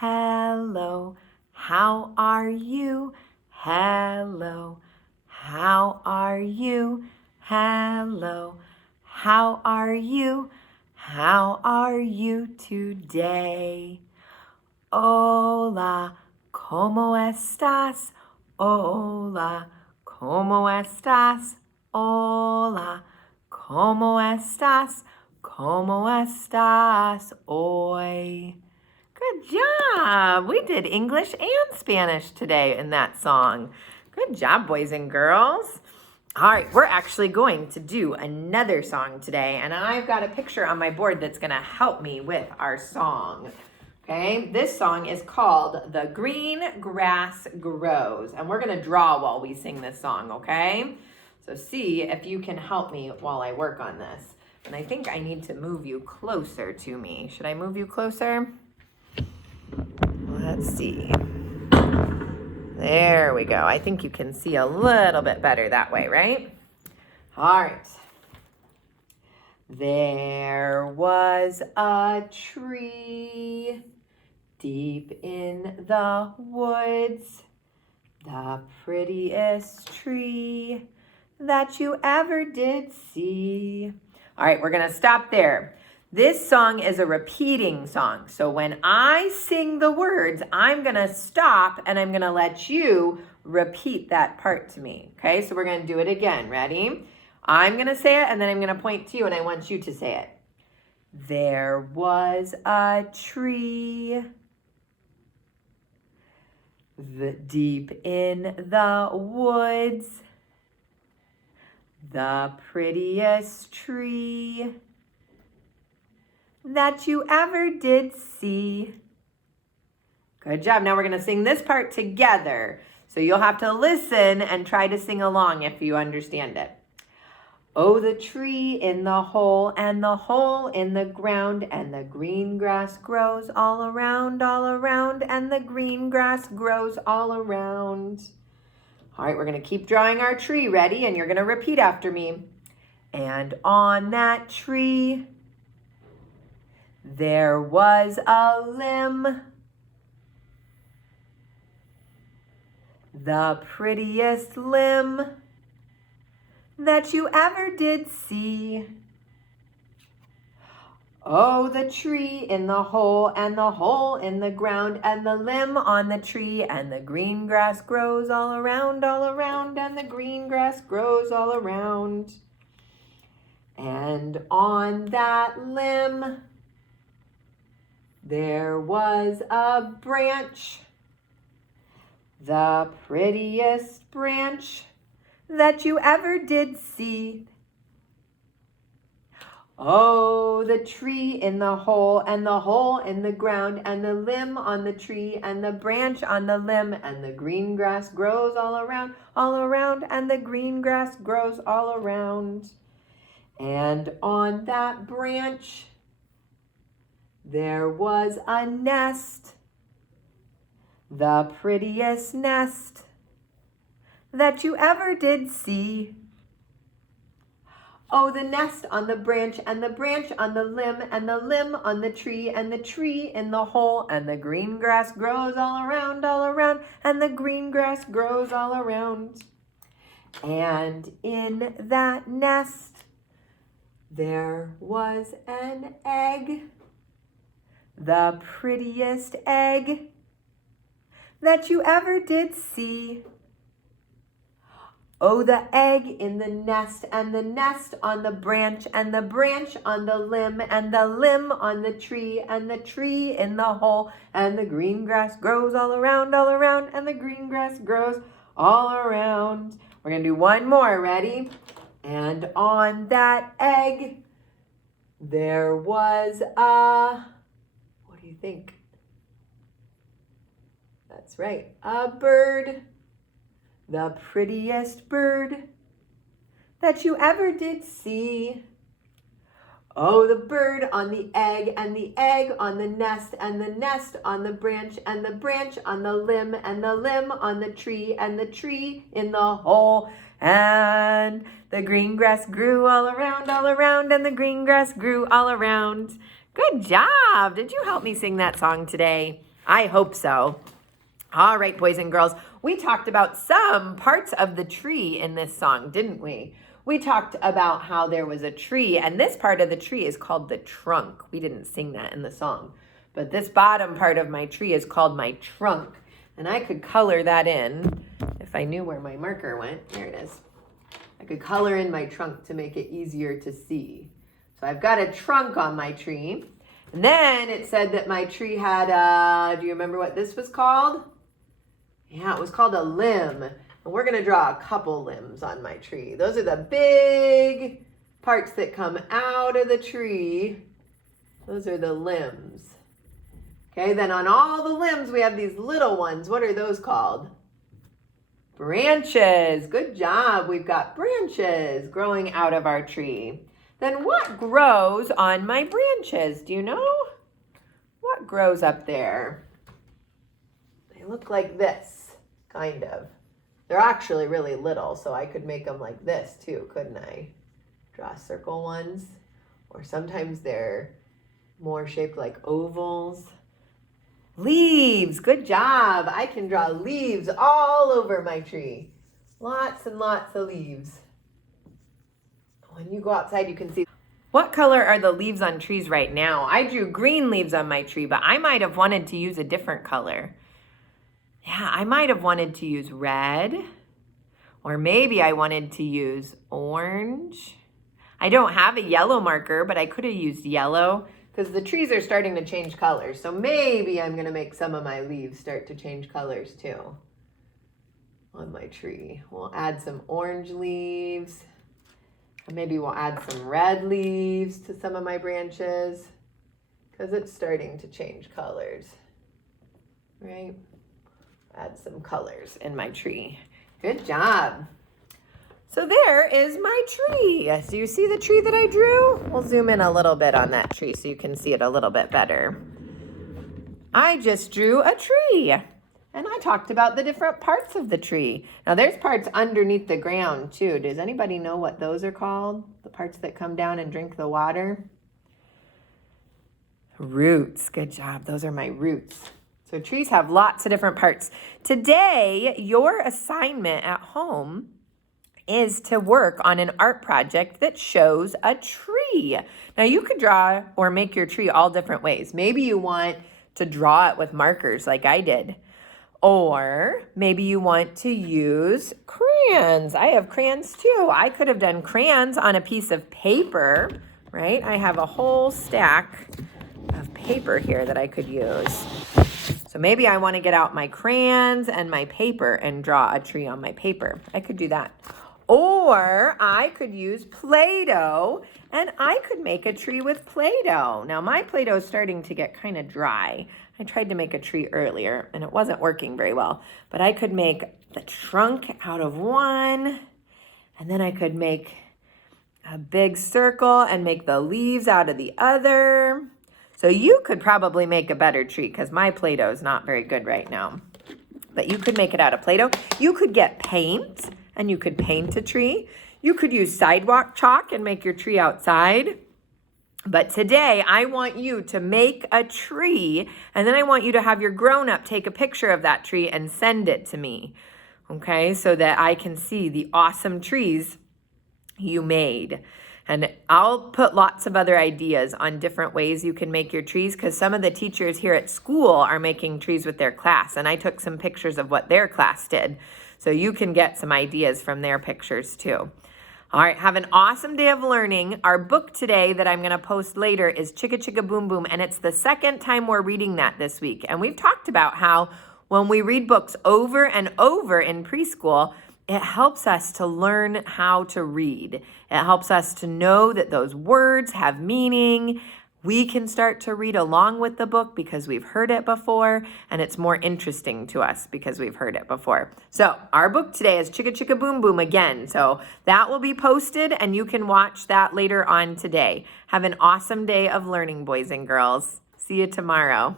hello, how are you? Hello, how are you? Hello, how are you? How are you today? Hola, ¿cómo estás? Hola, ¿cómo estás? Hola, ¿cómo estás? ¿Cómo estás hoy? Good job. We did English and Spanish today in that song. Good job, boys and girls. All right, we're actually going to do another song today, and I've got a picture on my board that's going to help me with our song. Okay, this song is called The Green Grass Grows, and we're going to draw while we sing this song, okay? So see if you can help me while I work on this. And I think I need to move you closer to me. Should I move you closer? Let's see. There we go. I think you can see a little bit better that way, right? All right. There was a tree deep in the woods, the prettiest tree that you ever did see. All right, we're going to stop there. This song is a repeating song. So when I sing the words, I'm going to stop and I'm going to let you repeat that part to me. Okay, so we're going to do it again. Ready? I'm going to say it and then I'm going to point to you and I want you to say it. There was a tree deep in the woods, the prettiest tree that you ever did see. Good job. Now we're going to sing this part together. So you'll have to listen and try to sing along if you understand it. Oh, the tree in the hole and the hole in the ground, and the green grass grows all around, and the green grass grows all around. All right, we're going to keep drawing our tree. Ready? And you're going to repeat after me. And on that tree, there was a limb, the prettiest limb that you ever did see. Oh, the tree in the hole and the hole in the ground, and the limb on the tree, and the green grass grows all around, and the green grass grows all around. And on that limb, there was a branch, the prettiest branch that you ever did see. Oh, the tree in the hole and the hole in the ground, and the limb on the tree and the branch on the limb, and the green grass grows all around, and the green grass grows all around. And on that branch, there was a nest, the prettiest nest that you ever did see. Oh, the nest on the branch, and the branch on the limb, and the limb on the tree, and the tree in the hole, and the green grass grows all around, and the green grass grows all around. And in that nest, there was an egg, the prettiest egg that you ever did see. Oh, the egg in the nest, and the nest on the branch, and the branch on the limb, and the limb on the tree, and the tree in the hole, and the green grass grows all around, and the green grass grows all around. We're going to do one more. Ready? And on that egg, there was a, what do you think? That's right, a bird. The prettiest bird that you ever did see. Oh, the bird on the egg, and the egg on the nest, and the nest on the branch, and the branch on the limb, and the limb on the tree, and the tree in the hole. And the green grass grew all around, and the green grass grew all around. Good job. Did you help me sing that song today? I hope so. All right, boys and girls, we talked about some parts of the tree in this song, didn't we? We talked about how there was a tree, and this part of the tree is called the trunk. We didn't sing that in the song, but this bottom part of my tree is called my trunk, and I could color that in if I knew where my marker went. There it is. I could color in my trunk to make it easier to see. So I've got a trunk on my tree, and then it said that my tree had a, do you remember what this was called? Yeah, it was called a limb. And we're going to draw a couple limbs on my tree. Those are the big parts that come out of the tree. Those are the limbs. Okay, then on all the limbs, we have these little ones. What are those called? Branches. Good job. We've got branches growing out of our tree. Then what grows on my branches? Do you know? What grows up there? They look like this, kind of. They're actually really little, so I could make them like this too, couldn't I? Draw circle ones. Or sometimes they're more shaped like ovals. Leaves, good job. I can draw leaves all over my tree. Lots and lots of leaves. When you go outside, you can see. What color are the leaves on trees right now? I drew green leaves on my tree, but I might have wanted to use a different color. Yeah, I might have wanted to use red, or maybe I wanted to use orange. I don't have a yellow marker, but I could have used yellow because the trees are starting to change colors. So maybe I'm going to make some of my leaves start to change colors too on my tree. We'll add some orange leaves. And maybe we'll add some red leaves to some of my branches because it's starting to change colors, right? Add some colors in my tree. Good job. So there is my tree. So you see the tree that I drew? We'll zoom in a little bit on that tree so you can see it a little bit better. I just drew a tree, and I talked about the different parts of the tree. Now there's parts underneath the ground too. Does anybody know what those are called? The parts that come down and drink the water? Roots. Good job. Those are my roots. So trees have lots of different parts. Today, your assignment at home is to work on an art project that shows a tree. Now you could draw or make your tree all different ways. Maybe you want to draw it with markers like I did. Or maybe you want to use crayons. I have crayons too. I could have done crayons on a piece of paper, right? I have a whole stack of paper here that I could use. So maybe I want to get out my crayons and my paper and draw a tree on my paper. I could do that. Or I could use Play-Doh and I could make a tree with Play-Doh. Now my Play-Doh is starting to get kind of dry. I tried to make a tree earlier and it wasn't working very well. But I could make the trunk out of one, and then I could make a big circle and make the leaves out of the other. So you could probably make a better tree because my Play-Doh is not very good right now. But you could make it out of Play-Doh. You could get paint and you could paint a tree. You could use sidewalk chalk and make your tree outside. But today I want you to make a tree, and then I want you to have your grown-up take a picture of that tree and send it to me, okay, so that I can see the awesome trees you made. And I'll put lots of other ideas on different ways you can make your trees because some of the teachers here at school are making trees with their class. And I took some pictures of what their class did. So you can get some ideas from their pictures too. All right, have an awesome day of learning. Our book today that I'm going to post later is Chicka Chicka Boom Boom. And it's the second time we're reading that this week. And we've talked about how when we read books over and over in preschool, it helps us to learn how to read. It helps us to know that those words have meaning. We can start to read along with the book because we've heard it before, and it's more interesting to us because we've heard it before. So our book today is Chicka Chicka Boom Boom again. So that will be posted, and you can watch that later on today. Have an awesome day of learning, boys and girls. See you tomorrow.